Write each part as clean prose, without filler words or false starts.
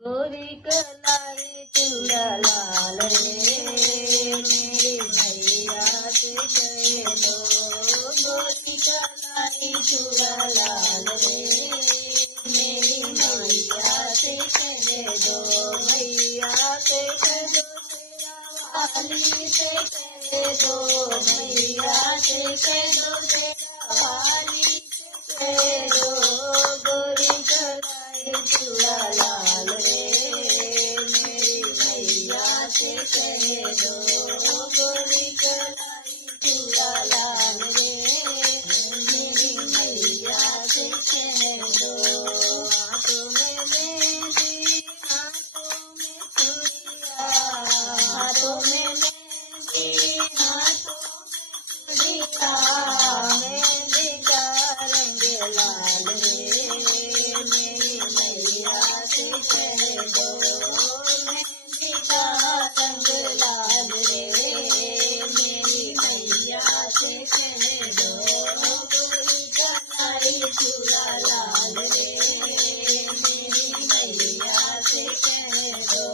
गोरी कलाई चूड़ा लाल रे मेरी मैया से कह दो। गोरी कलाई चूड़ा लाल रे मेरी मैया से कह दो। मैया से कह दो तेरा वाली से कह दो। मैया से कह दो तेरा वाली से कह दो। गोरी कलाई चूड़ा लाल रे मेरी मैया से कह दो। गोरी कलाई चूड़ा लाल रे मेरी मैया से कह दो। हाथों में मेहंदी हाथों में चूड़िया, हाथों में मेहंदी हाथों में चूड़िया, मेहंदी का रंग लाल रे मेरी मैया से कह दो। मेहंदी का रंग लाल रे मेरी मैया से कह दो। गोरी कलाई चूड़ा लाल रे मेरी मैया से कह दो।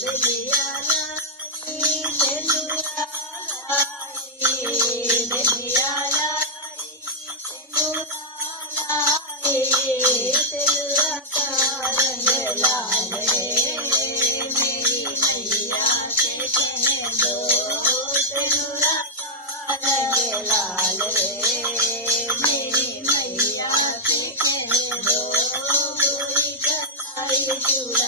बिटिया लाई सिंदूरा लाई, बिटिया लाई सिंदूरा लाई, सिंदूरा का रंग लाल रे मेरी मैया से कह दो। सिंदूरा का रंग लाल रे मेरी मैया से कह दो। गोरी कलाई चूड़ा